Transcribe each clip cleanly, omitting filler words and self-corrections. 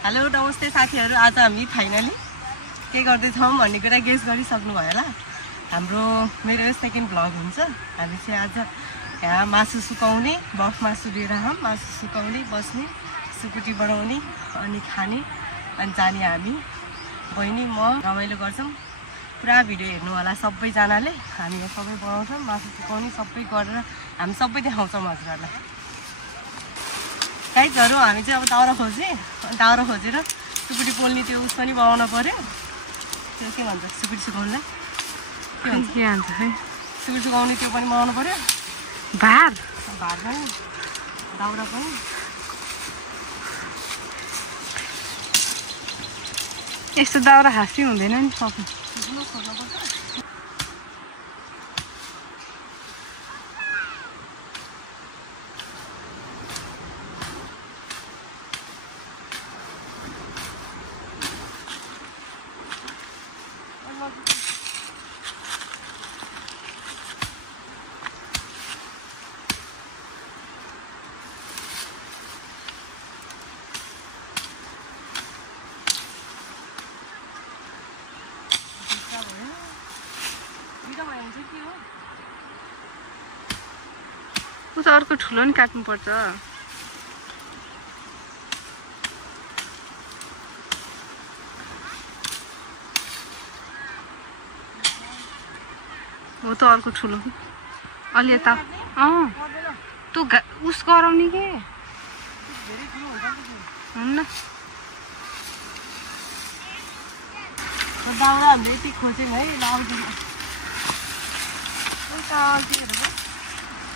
Hello नमस्ते साथीहरु, आज हामी फाइनली के गर्दैछौँ भन्ने कुरा गेस गरिसक्नु भयो होला। हाम्रो मेरो सेकेन्ड भ्लग हुन्छ। हामी चाहिँ आज यहाँ मासु सुकाउने, बफ मासु लिएर मासु सुकाउने, बस्ने, सुकुटी बनाउने अनि खाने अनि जाने। हामी बहिनी म रमाइलो गर्छौँ। पुरा भिडियो हेर्नु होला सबैजनाले। हामी यहाँ सबै बनाउँछौँ, मासु सुकाउने सबै गरेर हामी सबै देखाउँछौँ हजुरहरूलाई। गाइजहरु हामी चाहिँ अब दाउरा खोजेर सुकुटी पोल्ने त्यो उस पनि बनाउन पर्यो। त्यो के भन्छ सुकुटी सुकाउनलाई के भन्छ है, सुकुटी सुकाउने त्यो पनि बनाउनु पर्यो। भार पनि दाउरा पनि यस्तो दाउरा हाँसी हुँदैन नि, सबै ठुलो खोज्नुपर्छ। उस अर्को ठुलो नि काट्नु पर्छ। हो त अर्को ठुलो अलि यता त्यो उस गराउने के हुन्न। दाउरा हामीले यति खोज्यौँ है, लाउँदैन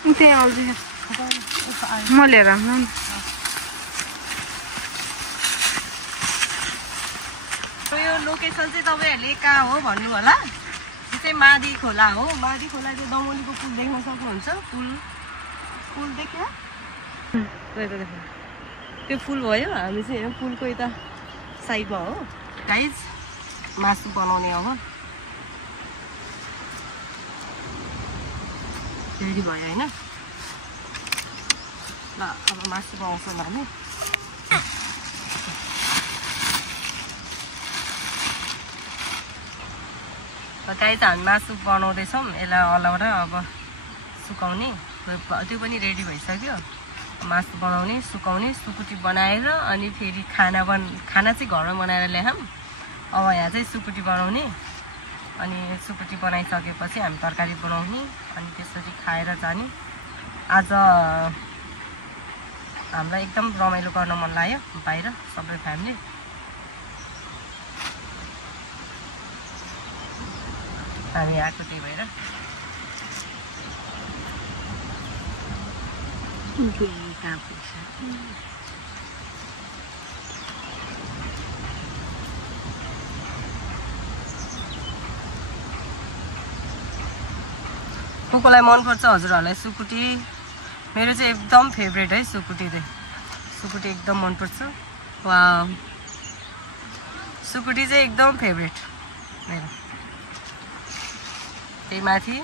त्यही अल्झी म लिएर आउनु नि। यो लोकेसन चाहिँ तपाईँहरूले कहाँ हो भन्नु होला। यो चाहिँ मादी खोला हो। मादी खोला चाहिँ दमौलीको पुल देख्न सक्नुहुन्छ। पुल देख्यो त्यो पुल भयो। हामी चाहिँ हेरौँ पुलको यता साइडमा हो। गाइज मासु बनाउने अब रेडी भयो होइन। ल अब मासु बनाउँछौँ हामी। गाइज हामी मासु बनाउँदैछौँ। यसलाई हल्लाएर अब सुकाउने, त्यो पनि रेडी भइसक्यो। मासु बनाउने, सुकाउने, सुकुटी बनाएर अनि फेरि खाना चाहिँ घरमा बनाएर ल्यायौँ। अब यहाँ चाहिँ सुकुटी बनाउने अनि सुकुटी बनाइसकेपछि हामी तरकारी बनाउने अनि त्यसरी खाएर जाने। आज हामीलाई एकदम रमाइलो गर्न मन लाग्यो बाहिर सबै फ्यामिली। हामी आएको त्यही भएर। कोलाई मनपर्छ हजुरहरूलाई सुकुटी? मेरो चाहिँ एकदम फेभरेट है सुकुटी चाहिँ। सुकुटी एकदम मनपर्छ। वाह, सुकुटी चाहिँ एकदम फेभरेट मेरो। त्यही माथि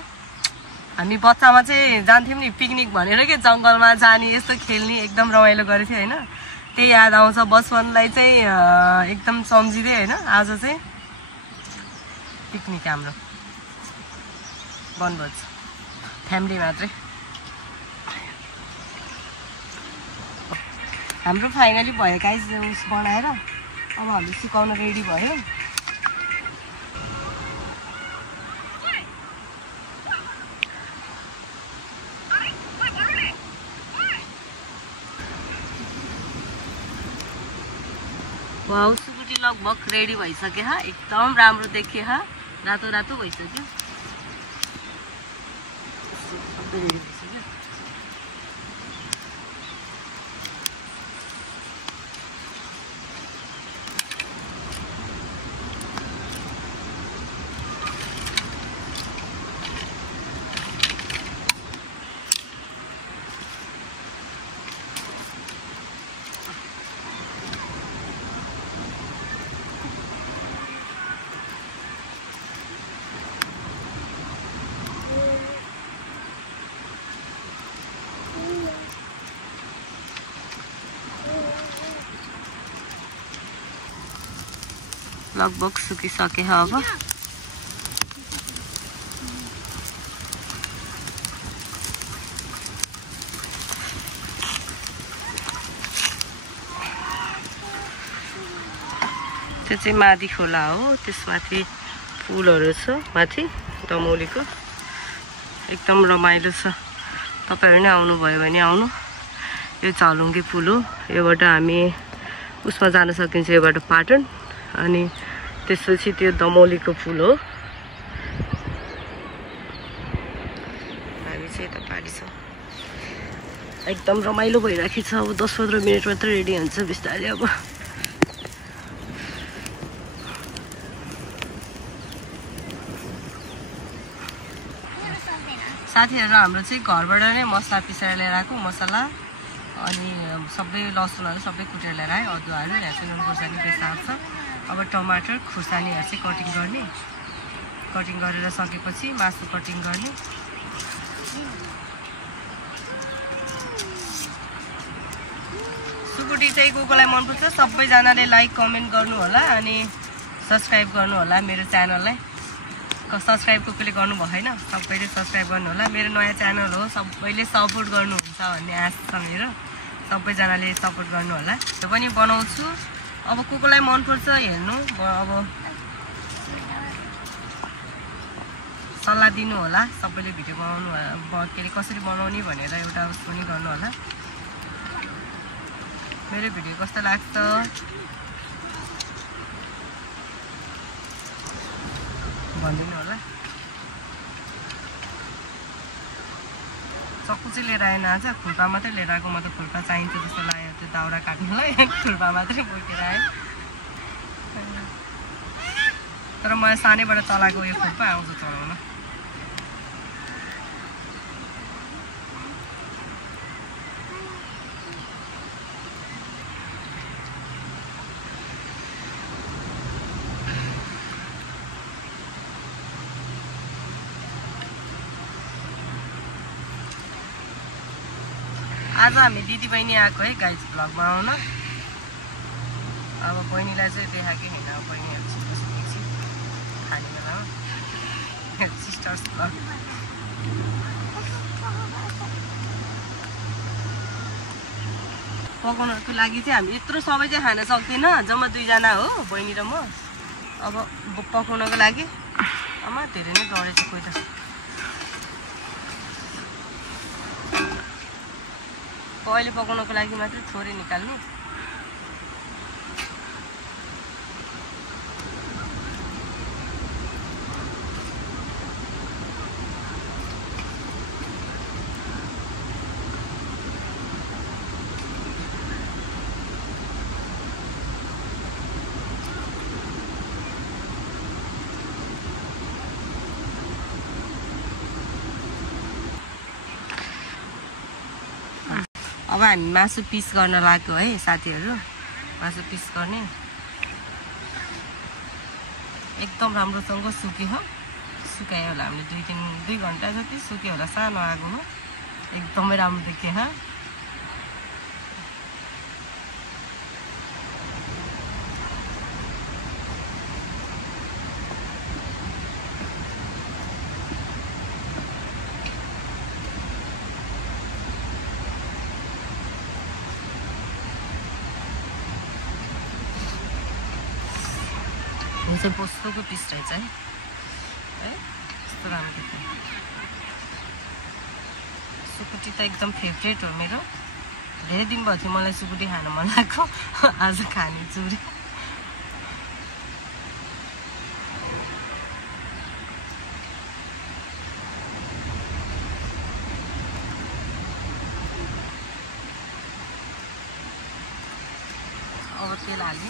हामी बच्चामा चाहिँ जान्थ्यौँ नि पिकनिक भनेर के जङ्गलमा जाने, यस्तो खेल्ने, एकदम रमाइलो गरेको थियो होइन। त्यही याद आउँछ। बचपनलाई चाहिँ एकदम सम्झिँदै होइन। आज चाहिँ पिकनिक हाम्रो वनभोज फ्यामिली मात्रै। हाम्रो फाइनली भयो गाइस उस बनाएर। अब हामी सुकाउन रेडी भयो। वाउ, सुकुटी लगभग रेडी भइसक्यो। एकदम राम्रो देखियो। रातो रातो भइसक्यो। सबै रेडी भइसक्यो। लगभग सुकिसके अब। त्यो चाहिँ मादी खोला हो, त्यसमाथि पुलहरू छ, माथि दमौलीको एकदम रमाइलो छ। तपाईहरु नै आउनुभयो भने आउनु। यो झलुङ्गे पुल हो, योबाट हामी उसमा जान सकिन्छ, योबाट पाटन। अनि त्यसपछि त्यो दमौलीको पुल हो। हामी चाहिँ यता पारी छौँ। एकदम रमाइलो भइराखेको छ। अब 10-15 मिनट मात्र रेडी हुन्छ बिस्तारै। अब साथीहरु हाम्रो चाहिँ घरबाट नै मसला पिसेर लिएर आएको, मसला अनि सबै लसुनहरु सबै कुटेर लिएर आए, अदुवाहरु, यहाँ चाहिँ नुन खोर्सानी पेस्ट छ। अब टमाटर खुर्सानीहरु चाहिँ कटिङ गर्ने, कटिङ गरेर सकेपछि मासु कटिङ गर्ने। सुकुटी चाहिँ कोकोलाई मन पर्छ सबैजनाले लाइक कमेन्ट गर्नु होला अनि सब्स्क्राइब गर्नु होला मेरो च्यानललाई। सब्स्क्राइब कोले गर्नु भएन, सबैले सब्स्क्राइब गर्नु होला। मेरो नयाँ च्यानल हो, सबैले सपोर्ट गर्नुहुन्छ भन्ने आशा छ मेरो। सबैजनाले सपोर्ट गर्नु होला। त्यो पनि बनाउँछु। अब कोकोलाई मन पर्छ हेर्नु, अब सल्लाह दिनु होला। सबैले भिडियो बनाउनु के अरे कसरी बनाउने भनेर एउटा पनि गर्नु होला। मेरो भिडियो कस्तो लाग्छ भनिदिनु होला। चक्कु चाहिँ लिएर आएन आज, खुर्पा मात्रै लिएर आएको। म त खुर्पा चाहिन्छ जस्तो लाग्यो त्यो दाउरा काट्नुलाई, खुर्पा मात्रै बोकेर आएँ। तर म सानैबाट चलाएको यो खुर्पा आउँछ चलाउन। आज हामी दिदी बहिनी आएको है गाइज भ्लगमा आउन। अब बहिनीलाई चाहिँ देखाएकै होइन, अब बहिनीहरू एकछिन खाने बेलामा सिस्टर्स भ्लग। पकाउनको लागि चाहिँ हामी यत्रो सबै चाहिँ खान सक्दैन, जम्मा 2 जना हो, बहिनी र म। अब पकाउनको लागि आमा धेरै नै डढेछ कोही त। अहिले पकाउनको लागि मात्रै थोरै निकाल्ने। अब हामी मासु पिस गर्न लाग्यो है साथीहरु। मासु पिस गर्ने एकदम राम्रोसँग सुक्यो हो, सुकायो होला। हामीले 2 घण्टा जति सुक्यो होला सानो आगोमा, एकदमै राम्रो देखियो ह। चाहिँ पोस्तोको पिस रहेछ है, यस्तो राम्रो देखियो। सुकुटी त एकदम फेभरेट हो मेरो। धेरै दिन भयो थियो मलाई सुकुटी खान मन लागेको, आज खाने चुरी। अब तेल हाल्ने।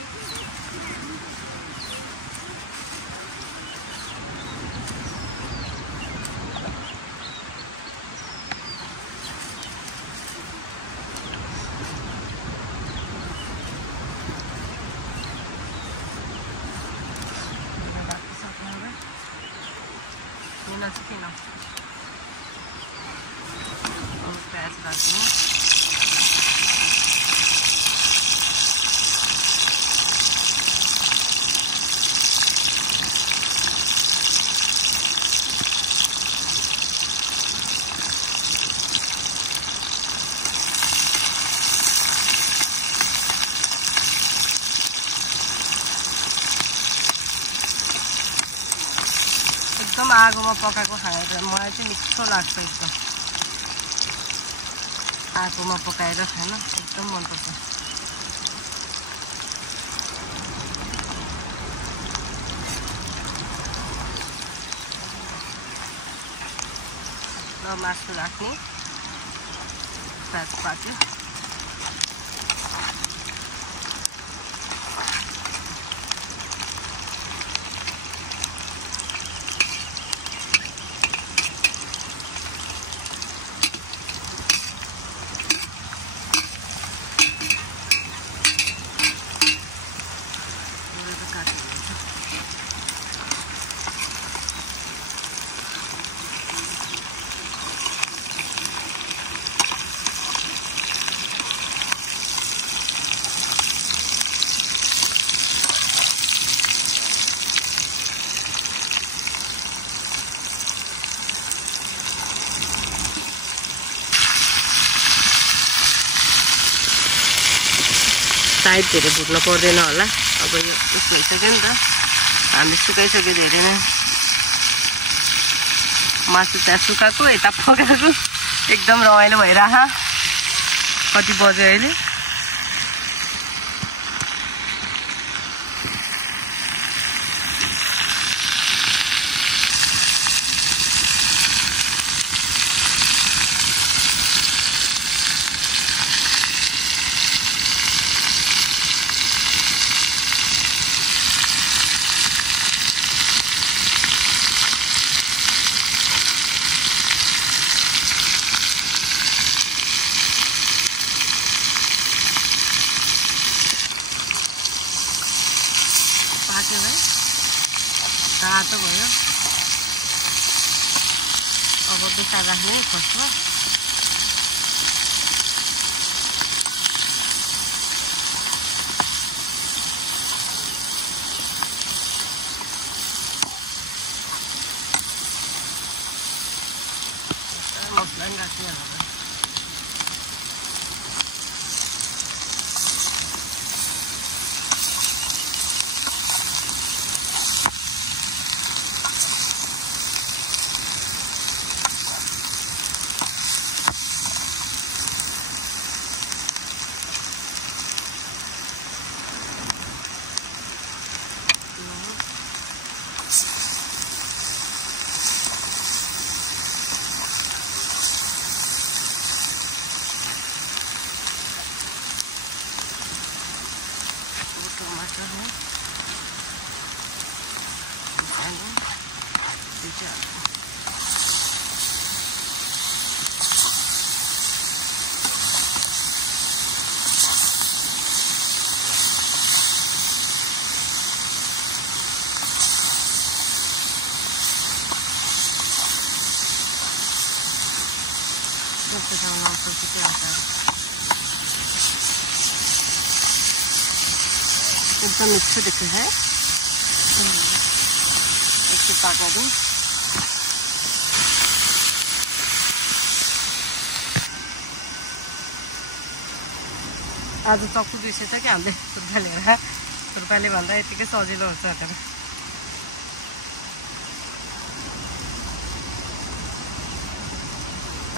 प्याज राख्नु। आगोमा पकाएको खाना त मलाई चाहिँ मिठो लाग्छ एकदम। आगोमा पकाएर खान एकदम मनपर्छ। र मासु राख्ने पाक्यो। साइड धेरै भुट्न पर्दैन होला। अब यो उस भइसक्यो नि त, हामी सुकाइसक्यो धेरै नै। मासु त्यहाँ सुकाएको यता पकाएको एकदम रमाइलो भइरह। कति बज्यो अहिले? तातो भयो। अब बेसार राख्ने फर्स्टमा। मसला पनि राखिहाल्नु। एकदम मिठो देखे है। इसको पका दूं। आज चक्कु बिर्सेछ कि हामीले खुर्पा लिएर। खुर्पाले भन्दा यतिकै सजिलो हुन्छ भनेर।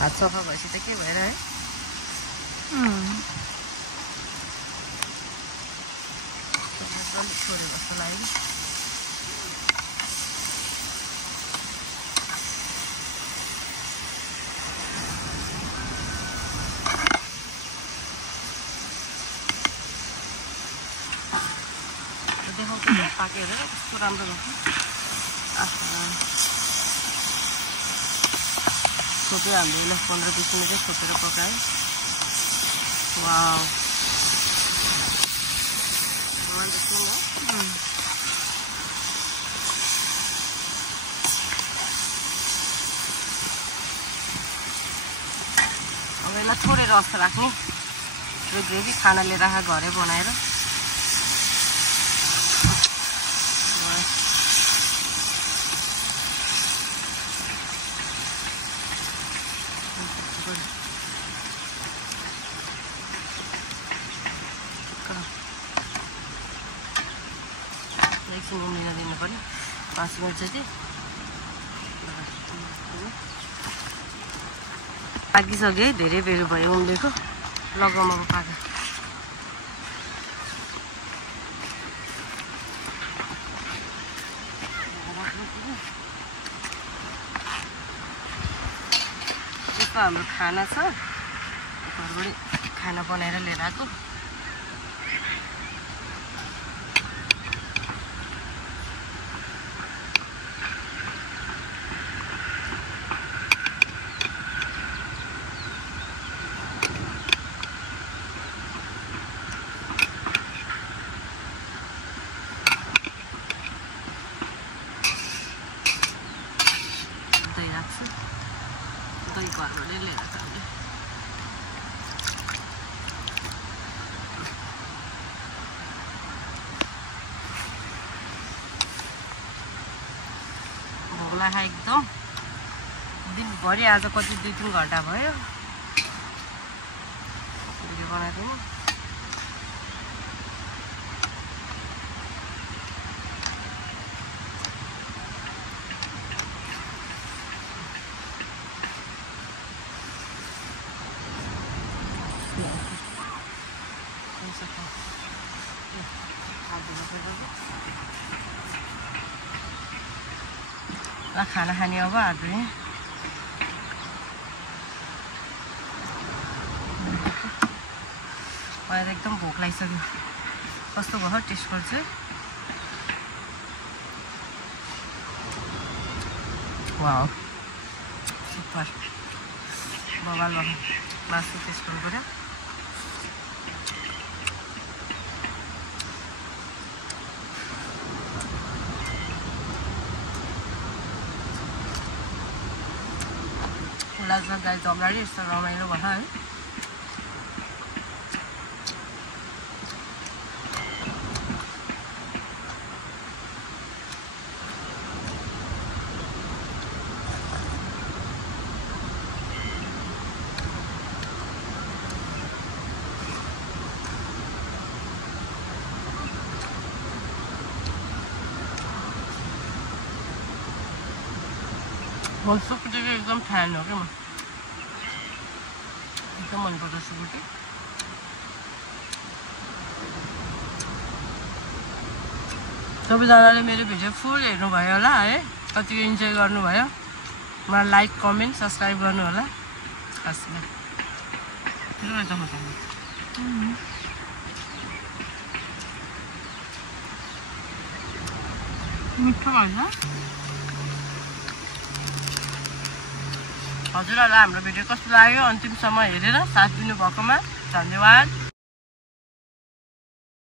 हात सफा भएपछि त के भएर है। छोड्यो जस्तो लाग्यो। देखाउँछु पाकेर कस्तो राम्रो हुन्छ। छोप्यो हामीले 15-20 मिनट चाहिँ छोपेर पकायो। वाउ, अब यसलाई छोडेर जस्तो राख्ने। यो ग्रेभी खानाले राख घरै बनाएर। एकछिन उम्लिन दिनु पर्यो 5 मिनट जति। पाकिसक्यो धेरै बेर भयो उम्लेको लगाउनको पाका यस्तो हाम्रो खाना छ घरबाट खाना बनाएर लिएर आएको दही घरबाट लिएर आएको एकदम दिनभरि आज कति 2-3 घन्टा भयो भिडियो बनाइदिनु खाना खाने अब आदमी मलाई एकदम भोक लागिसक्यो कस्तो भयो टेस्ट गर्छु वाउ सुपर बबाल भयो मासु टेस्ट गर्नु पर्यो गाई अगाडि यस्तो रमाइलो भयो है म सुकुटीको एकदम फ्यान हो क्या म एकदम मनपर्छ सुकुटी सबैजनाले मेरो भिडियो फुल हेर्नुभयो होला है कतिको इन्जोय गर्नुभयो मलाई लाइक कमेन्ट सब्सक्राइब गर्नु होला हस् मिठो भएन हजुरहरूलाई हाम्रो भिडियो कस्तो लाग्यो अन्तिमसम्म हेरेर साथ दिनुभएकोमा धन्यवाद